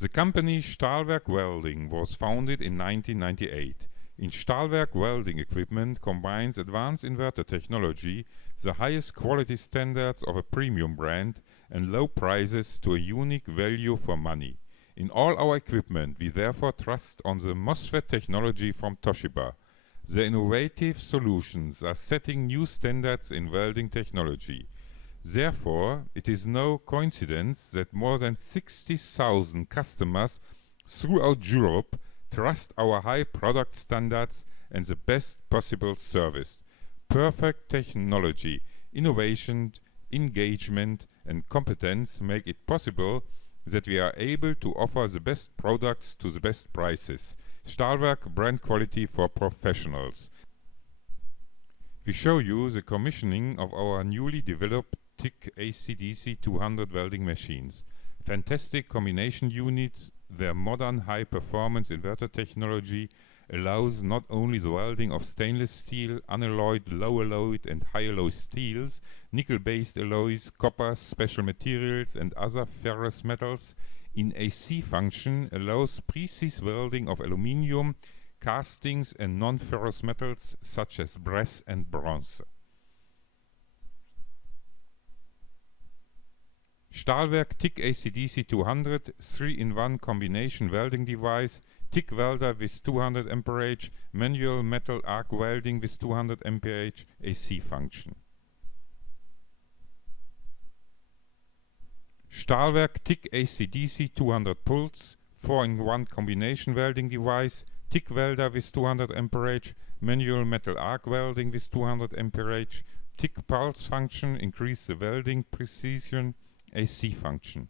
The company STAHLWERK Welding was founded in 1998. In STAHLWERK welding equipment combines advanced inverter technology, the highest quality standards of a premium brand, and low prices to a unique value for money. In all our equipment, we therefore trust on the MOSFET technology from Toshiba. The innovative solutions are setting new standards in welding technology. Therefore, it is no coincidence that more than 60,000 customers throughout Europe trust our high product standards and the best possible service. Perfect technology, innovation, engagement, and competence make it possible that we are able to offer the best products to the best prices. STAHLWERK brand quality for professionals. We show you the commissioning of our newly developed TIG AC/DC 200 welding machines. Fantastic combination units, their modern high-performance inverter technology allows not only the welding of stainless steel, unalloyed, low-alloyed and high-alloy steels, nickel-based alloys, copper, special materials and other ferrous metals. In AC function allows precise welding of aluminium, castings and non-ferrous metals such as brass and bronze. STAHLWERK TIG AC/DC 200 3-in-1 combination welding device, TIG welder with 200 amperage, manual metal arc welding with 200 amperage, AC function. STAHLWERK TIG AC/DC 200 pulse, 4-in-1 combination welding device, TIG welder with 200 amperage, manual metal arc welding with 200 amperage, TIG pulse function, increase the welding precision, AC function.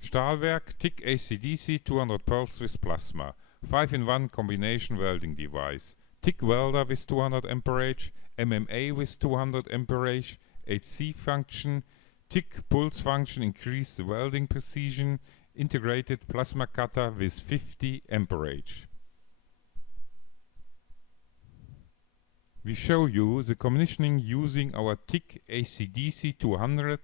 STAHLWERK TIG AC/DC 200 pulse with plasma, 5-in-1 combination welding device, TIG welder with 200 amperage, MMA with 200 amperage, AC function, TIG pulse function, increase the welding precision, integrated plasma cutter with 50 amperage. We show you the commissioning using our TIG AC/DC 200,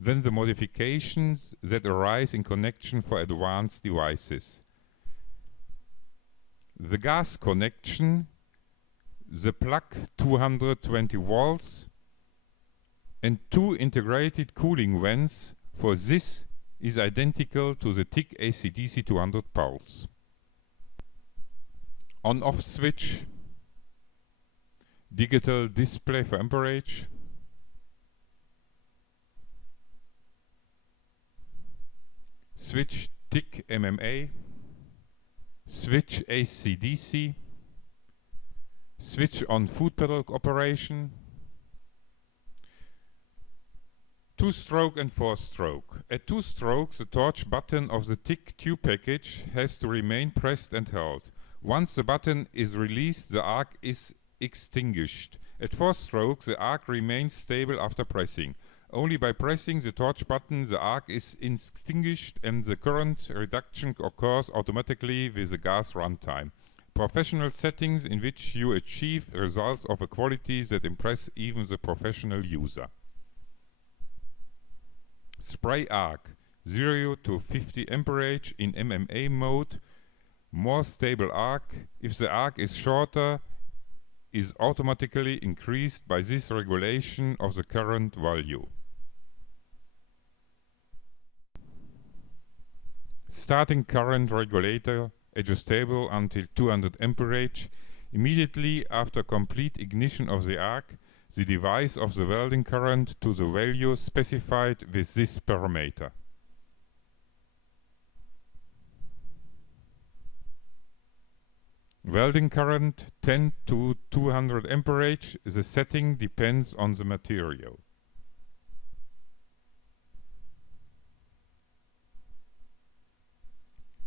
then the modifications that arise in connection for advanced devices. The gas connection, the plug 220 volts and 2 integrated cooling vents for this is identical to the TIG AC/DC 200 pulse. On-off switch, digital display for amperage, switch TIG MMA, switch AC/DC, switch on foot pedal operation, 2-stroke and 4-stroke. At 2-stroke, the torch button of the TIG tube package has to remain pressed and held. Once the button is released, the arc is extinguished. At 4-stroke, the arc remains stable after pressing. Only by pressing the torch button, the arc is extinguished and the current reduction occurs automatically with the gas runtime. Professional settings in which you achieve results of a quality that impress even the professional user. Spray arc, 0 to 50 amperage in MMA mode, more stable arc. If the arc is shorter, is automatically increased by this regulation of the current value. Starting current regulator, adjustable until 200 amperage. Immediately after complete ignition of the arc, the device of the welding current to the value specified with this parameter. Welding current 10 to 200 amperage. The setting depends on the material.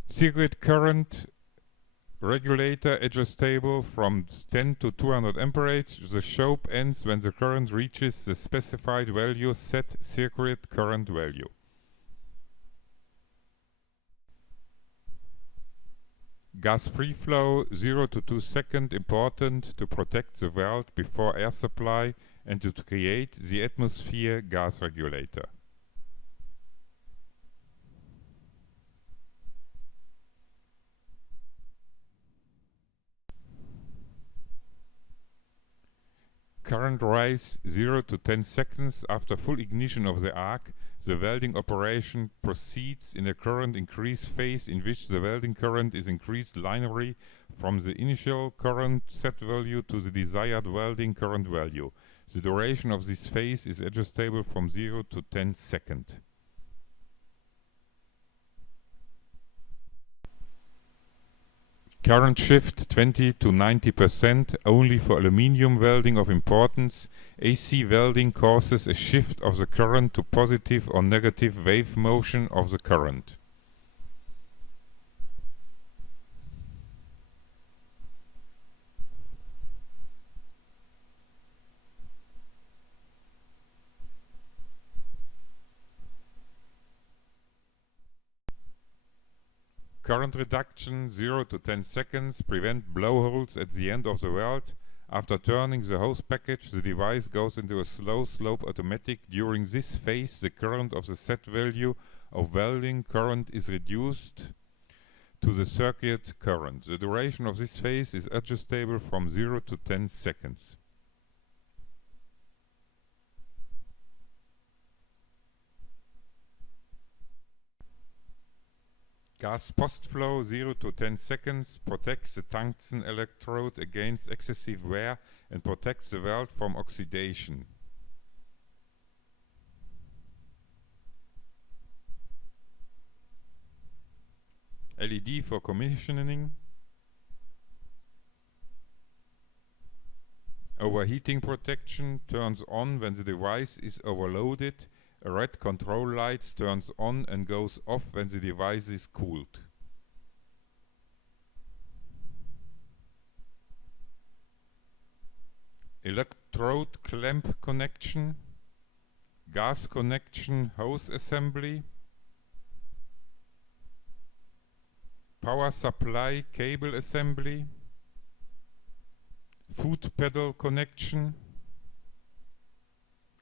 Circuit current regulator adjustable from 10 to 200 amperage. The scope ends when the current reaches the specified value. Set circuit current value. Gas free flow 0 to 2 seconds, important to protect the weld before air supply and to create the atmosphere gas regulator. Current rise 0 to 10 seconds after full ignition of the arc. The welding operation proceeds in a current increase phase in which the welding current is increased linearly from the initial current set value to the desired welding current value. The duration of this phase is adjustable from 0 to 10 seconds. Current shift 20 to 90% only for aluminium welding of importance. AC welding causes a shift of the current to positive or negative wave motion of the current. Current reduction 0 to 10 seconds. Prevent blowholes at the end of the weld. After turning the hose package, the device goes into a slow slope automatic. During this phase, the current of the set value of welding current is reduced to the circuit current. The duration of this phase is adjustable from 0 to 10 seconds. Gas post flow 0 to 10 seconds protects the tungsten electrode against excessive wear and protects the weld from oxidation. LED for commissioning. Overheating protection turns on when the device is overloaded. A red control light turns on and goes off when the device is cooled. Electrode clamp connection, gas connection hose assembly, power supply cable assembly, foot pedal connection,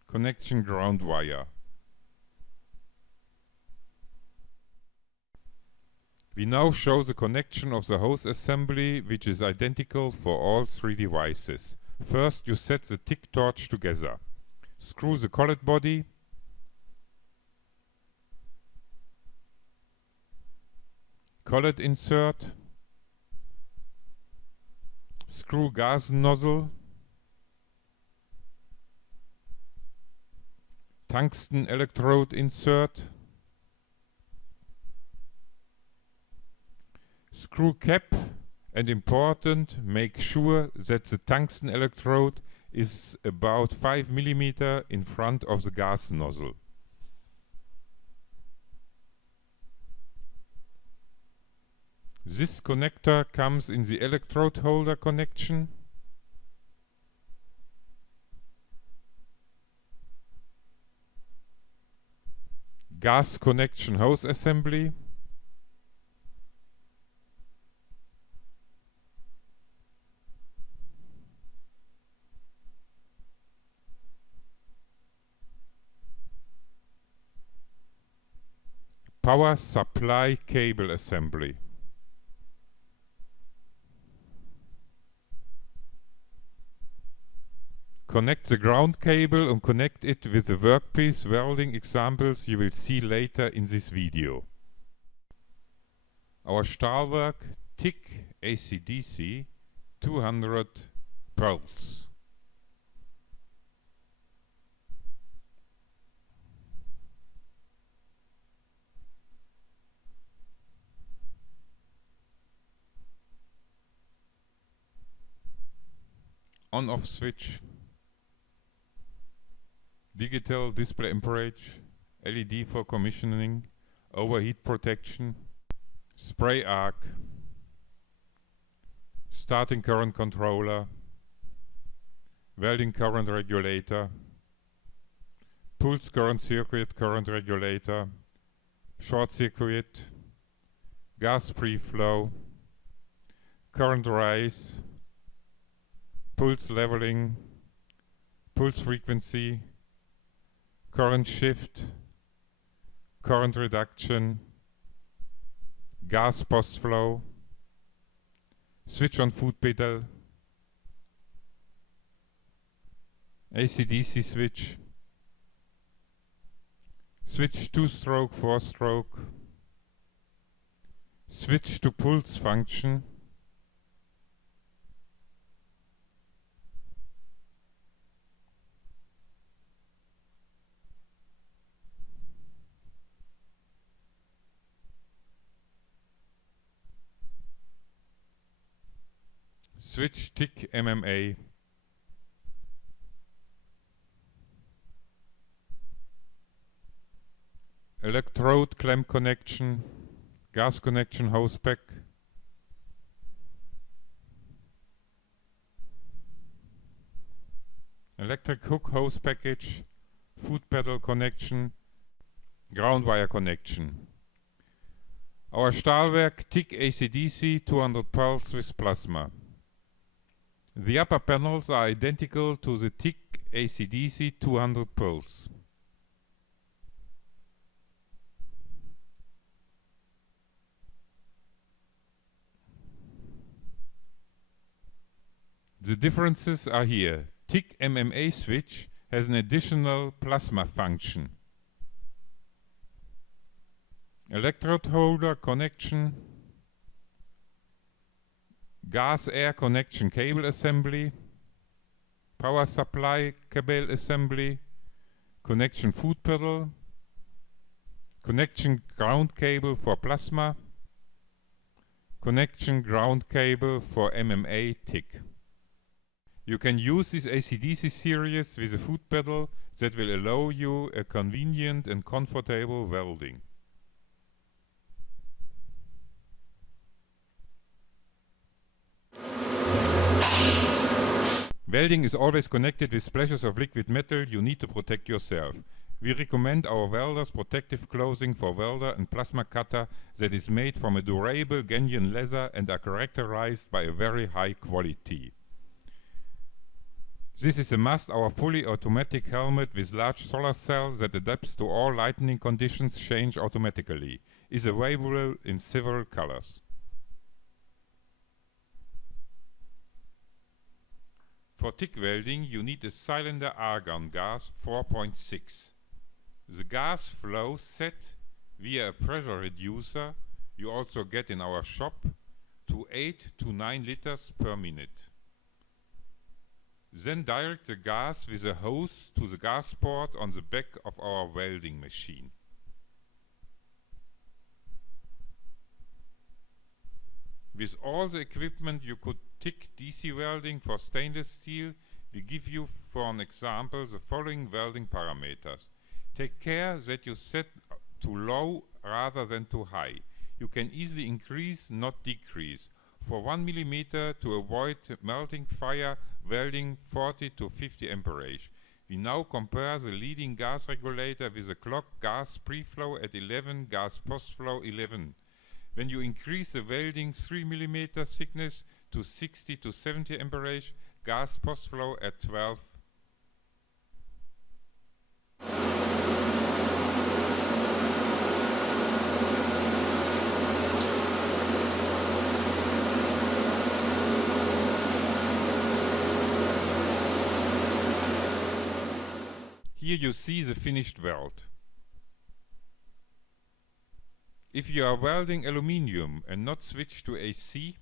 connection ground wire. We now show the connection of the hose assembly, which is identical for all three devices. First, you set the TIG torch together. Screw the collet body, collet insert, screw gas nozzle, tungsten electrode insert, screw cap, and important, make sure that the tungsten electrode is about 5 mm in front of the gas nozzle. This connector comes in the electrode holder connection. Gas connection hose assembly. Power supply cable assembly. Connect the ground cable and connect it with the workpiece welding examples you will see later in this video. Our STAHLWERK TIG AC/DC 200 pulse. On-off switch, digital display amperage, LED for commissioning, overheat protection, spray arc, starting current controller, welding current regulator, pulse current circuit current regulator, short circuit, gas pre-flow, current rise, pulse leveling, pulse frequency, current shift, current reduction, gas post flow, switch on foot pedal, AC/DC switch, switch 2-stroke, 4-stroke, switch to pulse function, switch TIG MMA, electrode clamp connection, gas connection hose pack, electric hook hose package, foot pedal connection, ground wire connection. Our STAHLWERK TIG AC/DC 200 pulse with plasma. The upper panels are identical to the TIG AC/DC 200 pulse. The differences are here. TIG MMA switch has an additional plasma function. Electrode holder connection, gas-air connection cable assembly, power supply cable assembly, connection foot pedal, connection ground cable for plasma, connection ground cable for MMA TIG. You can use this AC/DC series with a foot pedal that will allow you a convenient and comfortable welding. Welding is always connected with splashes of liquid metal. You need to protect yourself. We recommend our welders protective clothing for welder and plasma cutter that is made from a durable Ghanaian leather and are characterized by a very high quality. This is a must. Our fully automatic helmet with large solar cell that adapts to all lighting conditions change automatically is available in several colors. For TIG welding you need a cylinder argon gas 4.6. The gas flow set via a pressure reducer you also get in our shop to 8 to 9 liters per minute. Then direct the gas with a hose to the gas port on the back of our welding machine. With all the equipment you could TIG DC welding for stainless steel, we give you for an example the following welding parameters. Take care that you set to low rather than to high. You can easily increase, not decrease. For 1 mm to avoid melting fire, welding 40 to 50 amperage. We now compare the leading gas regulator with a clock gas pre-flow at 11, gas post-flow 11. When you increase the welding 3 mm thickness to 60 to 70 amperage, gas post-flow at 12. Here you see the finished weld. If you are welding aluminium and not switch to AC,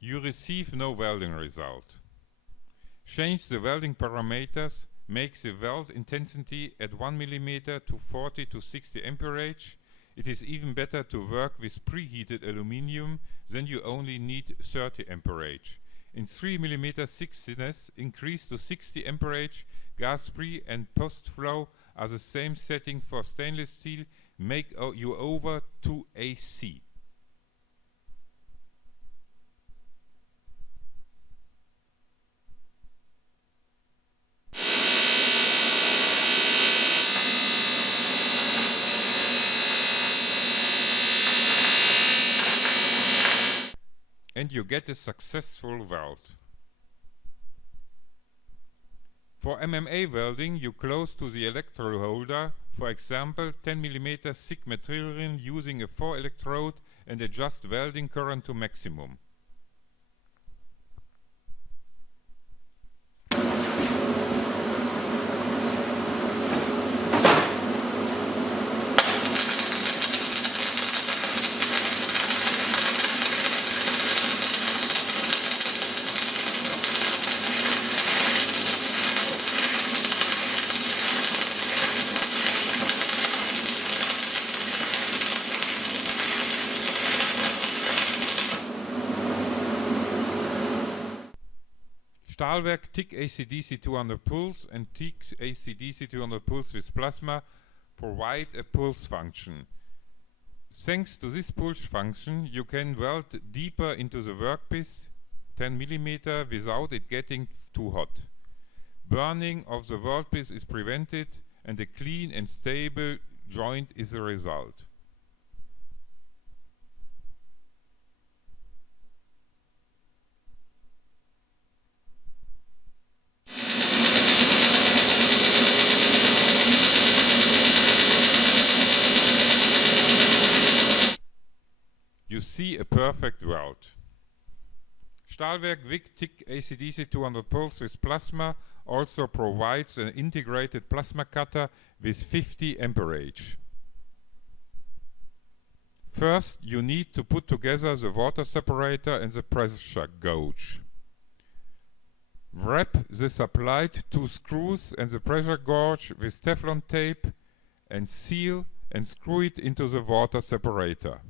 you receive no welding result. Change the welding parameters, make the weld intensity at 1 mm to 40 to 60 amperage. It is even better to work with preheated aluminium, then you only need 30 amperage. In 3 mm thickness, increase to 60 amperage. Gas pre and post flow are the same setting for stainless steel. Make you over to AC. And you get a successful weld. For MMA welding, you close to the electrode holder, for example 10 mm thick material using a 4 electrode, and adjust welding current to maximum. STAHLWERK TIG AC/DC 200 pulse and TIG AC/DC 200 pulse with plasma provide a pulse function. Thanks to this pulse function, you can weld deeper into the workpiece 10 mm without it getting too hot. Burning of the workpiece is prevented and a clean and stable joint is the result. You see a perfect weld. STAHLWERK WIG TIG AC/DC 200 pulse with plasma also provides an integrated plasma cutter with 50 amperage. First, you need to put together the water separator and the pressure gauge. Wrap the supplied 2 screws and the pressure gauge with Teflon tape and seal and screw it into the water separator.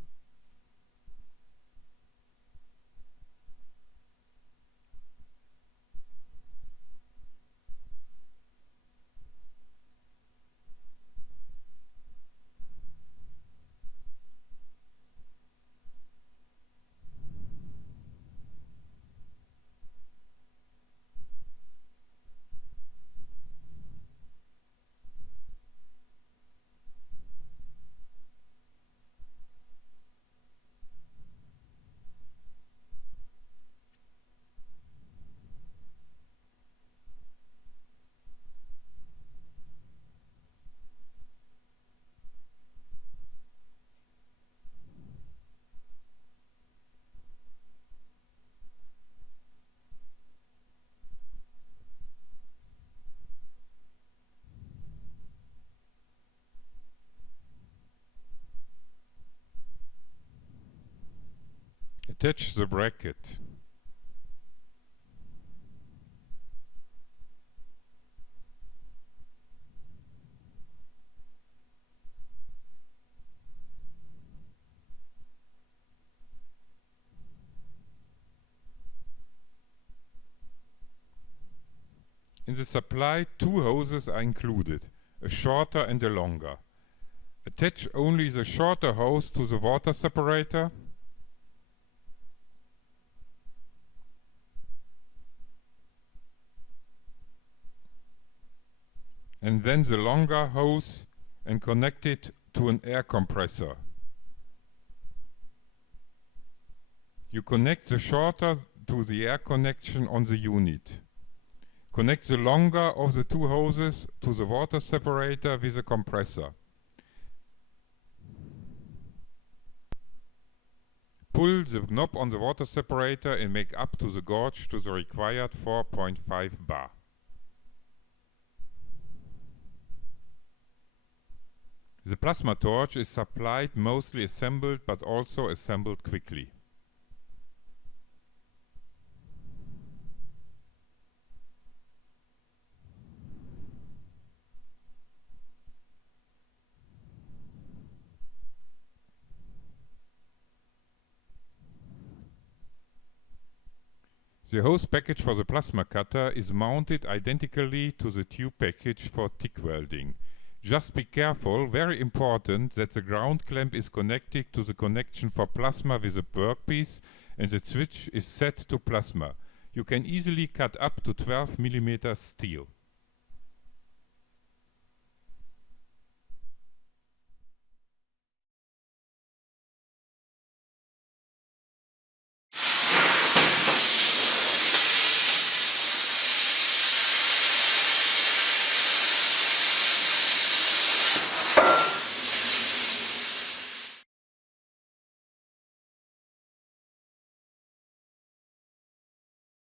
Attach the bracket. In the supply, 2 hoses are included, a shorter and a longer. Attach only the shorter hose to the water separator. And then the longer hose and connect it to an air compressor. You connect the shorter to the air connection on the unit. Connect the longer of the 2 hoses to the water separator with a compressor. Pull the knob on the water separator and make up to the gauge to the required 4.5 bar. The plasma torch is supplied mostly assembled but also assembled quickly. The hose package for the plasma cutter is mounted identically to the tube package for TIG welding. Just be careful, very important, that the ground clamp is connected to the connection for plasma with the workpiece and the switch is set to plasma. You can easily cut up to 12 mm steel.